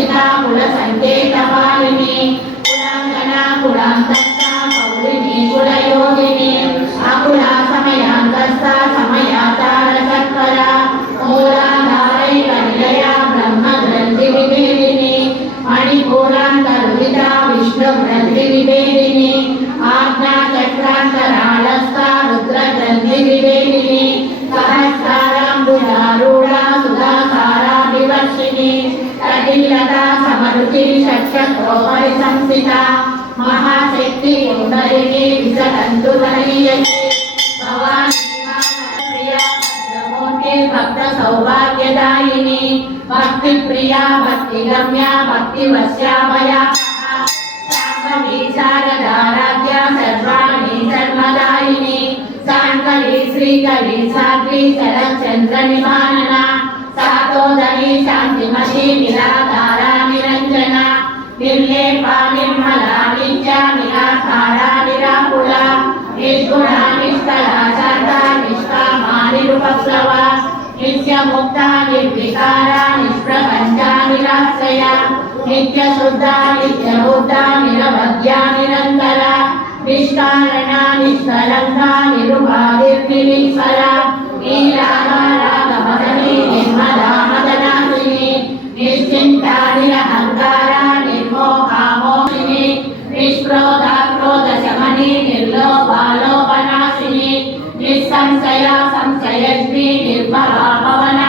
సహితా కుల సంకేతపాలిని కులాంగన కులాంతస్థ కౌలిని కులయోగిని అకుల సమయాంతస్థ సమయాచార సత్వర మూలాధారైక నిలయ బ్రహ్మ గ్రంథి విభేదిని మణిపూరాంతర్విత విష్ణు గ్రంథి విభేది కటిలత సమరుచి షట్కోపరి సంస్థిత మహాశక్తి కుండలిని విసతంతు భక్త సౌభాగ్యదాయిని భక్తి ప్రియా భక్తి గమ్య భక్తి వశ్యామయ. శాంభవి సర్వాణి ధర్మదాయిని శాంకలి శ్రీకలి సాధ్వి శరచంద్ర నిమానన సాతోదరి శాంతిమతి నిరాధార నిరంజన నిర్లేప నిర్మల నిత్య నిరాధార నిరాకుల నిర్గుణ నిష్కళ శాంత నిష్కామా నిరుపప్లవ నిత్యముక్త నిర్వికార నిష్ప్రపంచ నిరాశ్రయ నిరవధ్య నిరంతర నిష్కారణ నిష్కలంక నిరుపాధిర్నిరీశ్వర జ్ఞానిన అహంకార నిర్మోహామో నిష్క్రోధ క్రోధ శమని నిర్లోభాలోపనాశిని నిర్మలా పవన